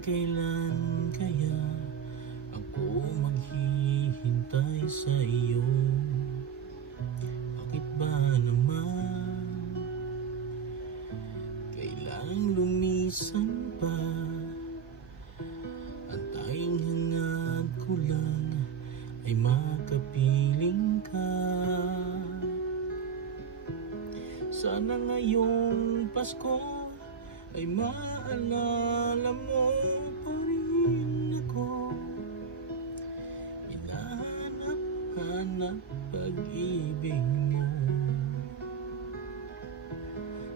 kailan kaya ako maghihintay sa iyo? Bakit ba naman kailang lumisan pa? Ang tanging hangad ko lang ay makapiling ka. Sana ngayong Pasko ay maalala mo pa rin ako. Hinahanap-hanap pag-ibig mo.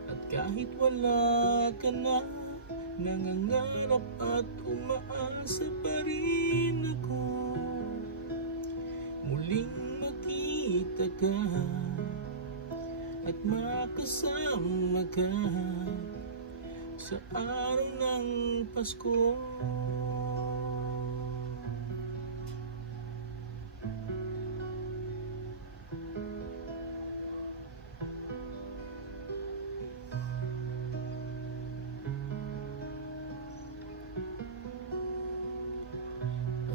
At kahit wala ka na, nangangarap at umaasa pa rin ako. Muling makita ka at makasama ka sa araw ng Pasko.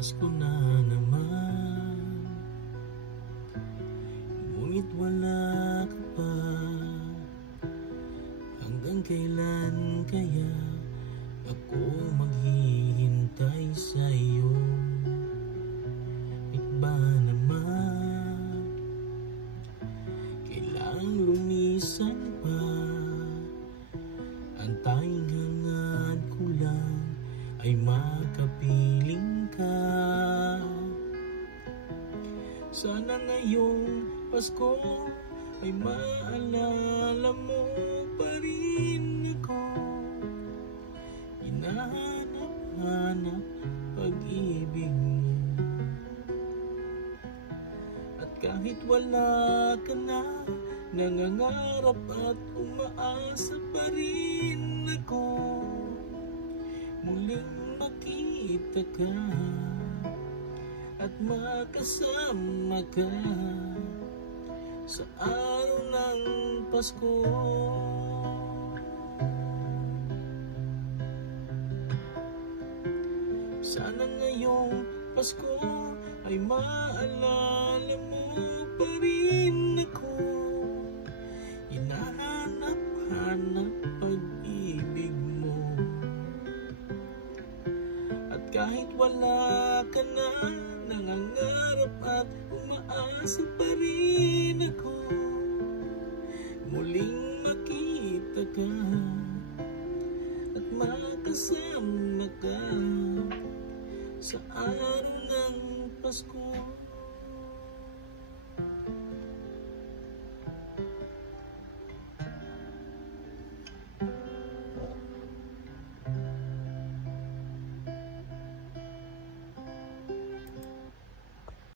Pasko na naman, ngunit wala ka pa. Hanggang kailan kaya ako maghihintay sa iyo? Bakit ba naman kailang lumisan pa? Ang tanging hangad ko lang ay makapiling ka. Sana ngayong Pasko ay maalala mo pa rin ako. Hinahanap-hanap pag-ibig mo. At kahit wala ka na, nangangarap at umaasa pa rin ako. Muling makita ka at makasama ka sa araw ng Pasko. Sana ngayong Pasko ay maalala mo pa rin ako. Hinahanap-hanap pag-ibig mo. At kahit wala ka na, nangangarap at umaasa pa rin ako. Muling makita ka at makasama ka sa araw ng Pasko.